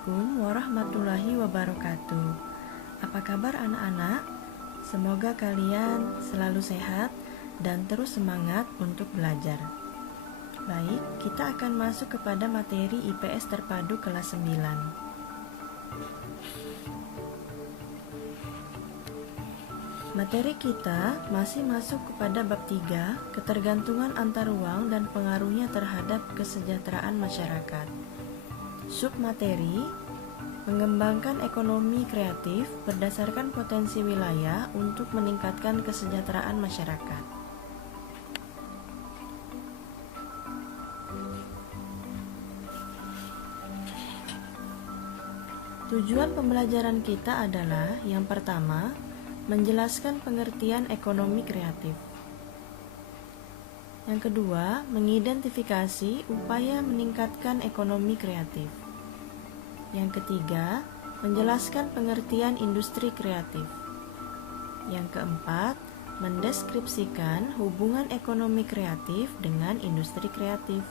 Assalamualaikum warahmatullahi wabarakatuh. Apa kabar anak-anak? Semoga kalian selalu sehat dan terus semangat untuk belajar. Baik, kita akan masuk kepada materi IPS terpadu kelas 9. Materi kita masih masuk kepada bab 3, ketergantungan antar uang dan pengaruhnya terhadap kesejahteraan masyarakat. Submateri, mengembangkan ekonomi kreatif berdasarkan potensi wilayah untuk meningkatkan kesejahteraan masyarakat. Tujuan pembelajaran kita adalah yang pertama, menjelaskan pengertian ekonomi kreatif. Yang kedua, mengidentifikasi upaya meningkatkan ekonomi kreatif. Yang ketiga, menjelaskan pengertian industri kreatif. Yang keempat, mendeskripsikan hubungan ekonomi kreatif dengan industri kreatif.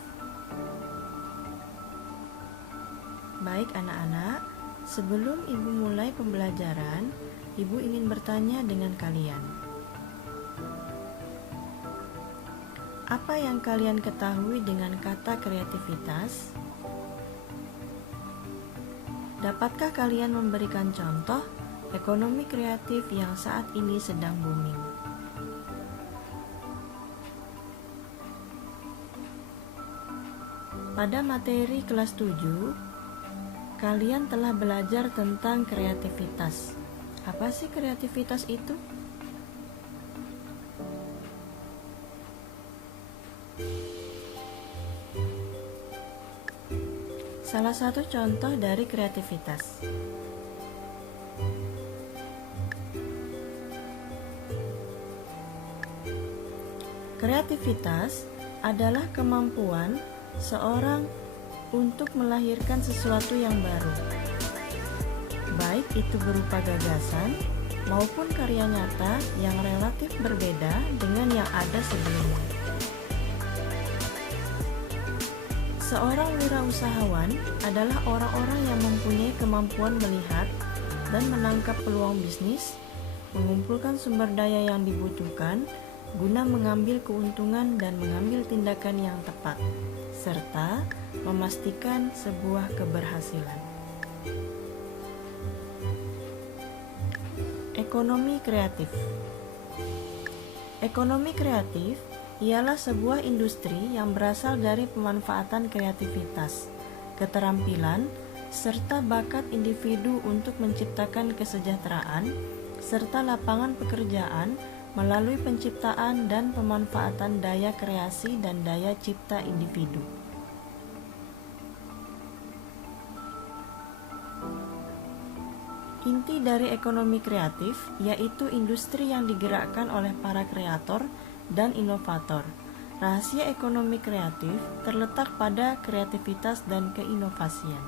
Baik anak-anak, sebelum Ibu mulai pembelajaran, Ibu ingin bertanya dengan kalian. Apa yang kalian ketahui dengan kata kreativitas? Dapatkah kalian memberikan contoh ekonomi kreatif yang saat ini sedang booming? Pada materi kelas 7, kalian telah belajar tentang kreativitas. Apa sih kreativitas itu? Salah satu contoh dari kreativitas. Kreativitas adalah kemampuan seorang untuk melahirkan sesuatu yang baru, baik itu berupa gagasan maupun karya nyata yang relatif berbeda dengan yang ada sebelumnya. Seorang wirausahawan adalah orang-orang yang mempunyai kemampuan melihat dan menangkap peluang bisnis, mengumpulkan sumber daya yang dibutuhkan guna mengambil keuntungan dan mengambil tindakan yang tepat, serta memastikan sebuah keberhasilan. Ekonomi kreatif. Ekonomi kreatif ialah sebuah industri yang berasal dari pemanfaatan kreativitas, keterampilan, serta bakat individu untuk menciptakan kesejahteraan, serta lapangan pekerjaan melalui penciptaan dan pemanfaatan daya kreasi dan daya cipta individu. Inti dari ekonomi kreatif yaitu industri yang digerakkan oleh para kreator dan inovator. Rahasia ekonomi kreatif terletak pada kreativitas dan keinovasian.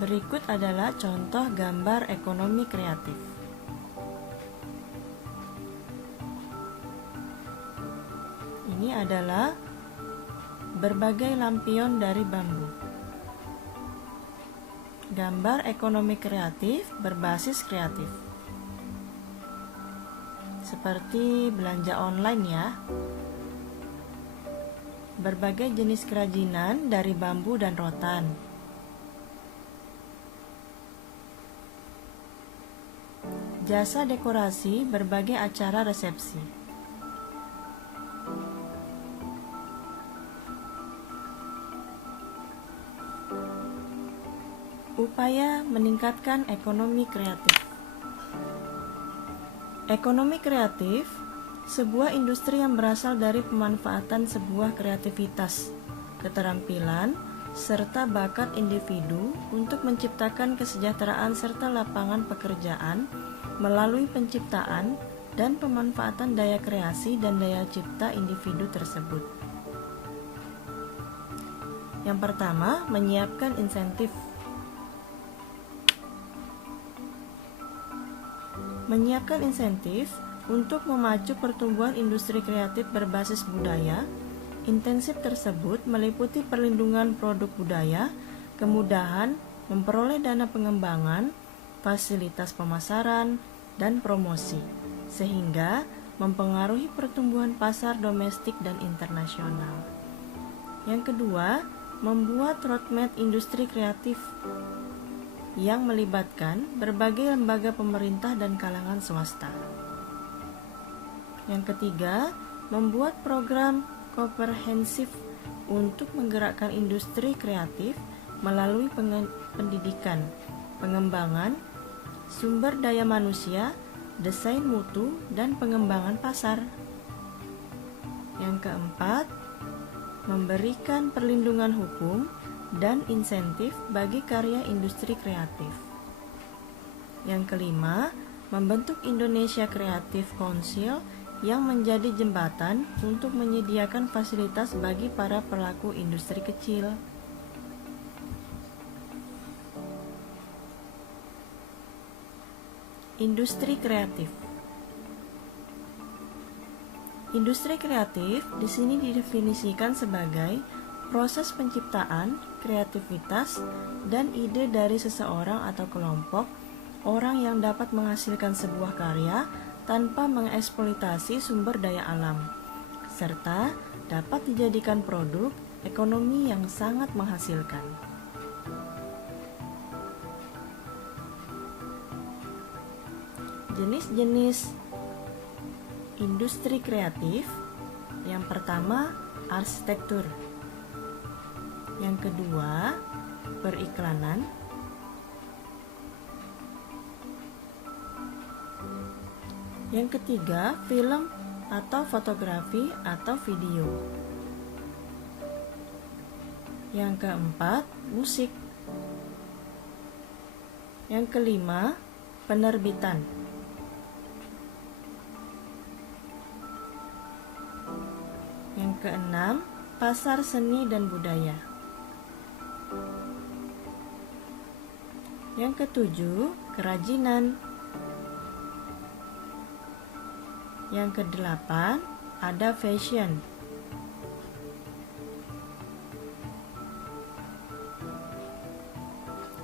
Berikut adalah contoh gambar ekonomi kreatif. Ini adalah berbagai lampion dari bambu. Gambar ekonomi kreatif berbasis kreatif, seperti belanja online ya. Berbagai jenis kerajinan dari bambu dan rotan. Jasa dekorasi berbagai acara resepsi. Upaya meningkatkan ekonomi kreatif. Ekonomi kreatif, sebuah industri yang berasal dari pemanfaatan sebuah kreativitas, keterampilan, serta bakat individu untuk menciptakan kesejahteraan serta lapangan pekerjaan melalui penciptaan dan pemanfaatan daya kreasi dan daya cipta individu tersebut. Yang pertama, menyiapkan insentif. Menyiapkan insentif Untuk memacu pertumbuhan industri kreatif berbasis budaya, intensif tersebut meliputi perlindungan produk budaya, kemudahan memperoleh dana pengembangan, fasilitas pemasaran, dan promosi, sehingga mempengaruhi pertumbuhan pasar domestik dan internasional. Yang kedua, membuat roadmap industri kreatif yang melibatkan berbagai lembaga pemerintah dan kalangan swasta. Yang ketiga, membuat program komprehensif untuk menggerakkan industri kreatif melalui pendidikan, pengembangan sumber daya manusia, desain mutu, dan pengembangan pasar. Yang keempat, memberikan perlindungan hukum dan insentif bagi karya industri kreatif. Yang kelima, membentuk Indonesia Creative Council yang menjadi jembatan untuk menyediakan fasilitas bagi para pelaku industri kecil. Industri kreatif. Industri kreatif di sini didefinisikan sebagai proses penciptaan, kreativitas, dan ide dari seseorang atau kelompok orang yang dapat menghasilkan sebuah karya tanpa mengeksploitasi sumber daya alam, serta dapat dijadikan produk ekonomi yang sangat menghasilkan. Jenis-jenis industri kreatif. Yang pertama, arsitektur. Yang kedua, periklanan. Yang ketiga, film atau fotografi atau video. Yang keempat, musik. Yang kelima, penerbitan. Yang keenam, pasar seni dan budaya. Yang ketujuh, kerajinan. Yang kedelapan, ada fashion.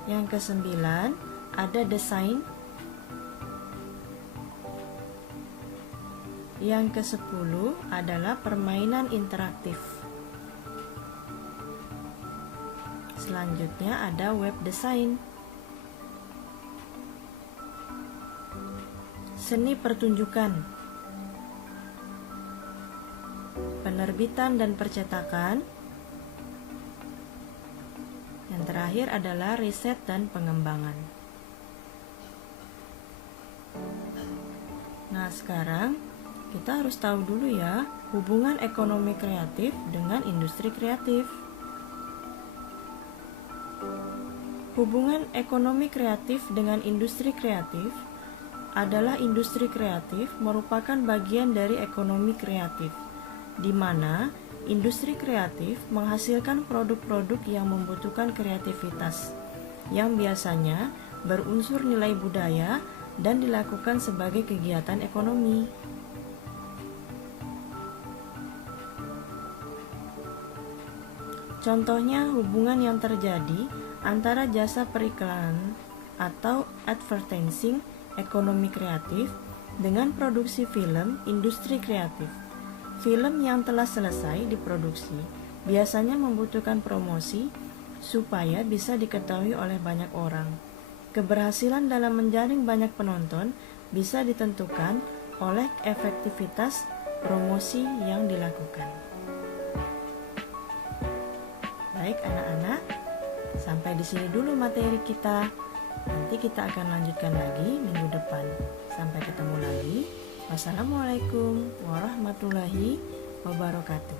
Yang kesembilan, ada desain. Yang kesepuluh adalah permainan interaktif. Selanjutnya ada web design. Seni pertunjukan. Penerbitan dan percetakan. Yang terakhir adalah riset dan pengembangan. Nah, sekarang kita harus tahu dulu ya hubungan ekonomi kreatif dengan industri kreatif. Hubungan ekonomi kreatif dengan industri kreatif adalah industri kreatif merupakan bagian dari ekonomi kreatif, di mana industri kreatif menghasilkan produk-produk yang membutuhkan kreativitas, yang biasanya berunsur nilai budaya dan dilakukan sebagai kegiatan ekonomi. Contohnya hubungan yang terjadi antara jasa periklanan atau advertising ekonomi kreatif dengan produksi film industri kreatif. Film yang telah selesai diproduksi biasanya membutuhkan promosi supaya bisa diketahui oleh banyak orang. Keberhasilan dalam menjaring banyak penonton bisa ditentukan oleh efektivitas promosi yang dilakukan. Baik anak-anak, sampai di sini dulu materi kita. Nanti kita akan lanjutkan lagi minggu depan. Sampai ketemu lagi. Wassalamualaikum warahmatullahi wabarakatuh.